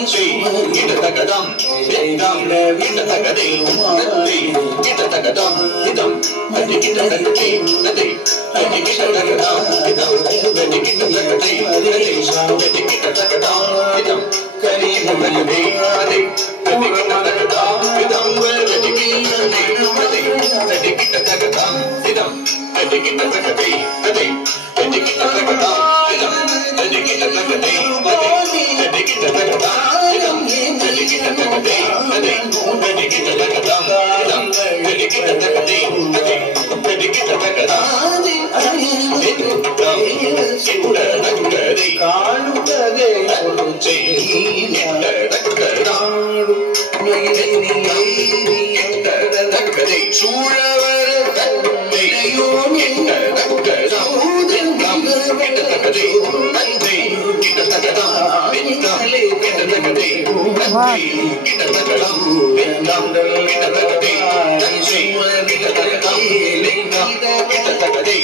தஞ்சை கிட்ட தகதம் வெத்தம் கிட்ட தகதை நத்தை கிட்ட தகதம் இதம் அடி கிட்ட தகதை நதை அடி கிட்ட தகதம் இதம் அடி கிட்ட தகதை நதை அடி கிட்ட தகதம் இதம் கரி தகதை நதை அடி கிட்ட தகதம் இதம் அடி கிட்ட தகதை நதை அடி கிட்ட தகதம் இதம் அடி கிட்ட தகதை நதை அடி கிட்ட தகதம் இதம் அடி கிட்ட தகதை நதை அடி கிட்ட தகதம் இதம் அடி கிட்ட தகதை நதை அடி கிட்ட தகதம் இதம் அடி கிட்ட தகதை நதை அடி கிட்ட தகதம் கிட்ட தகதை காணுதே ஒருச்சை கிட்ட தகதாடு கிட்ட தகதை சூழவர் தன்னையோ கிட்ட தகதம் கிட்ட தகதை தந்தை கிட்ட தகதம் வெத்தம் கிட்ட தகதை நந்தை கிட்ட தகதம் வெத்தம் கிட்ட தகதை தஞ்சை கிட்ட தகதம் லிங்கம் கிட்ட தகதை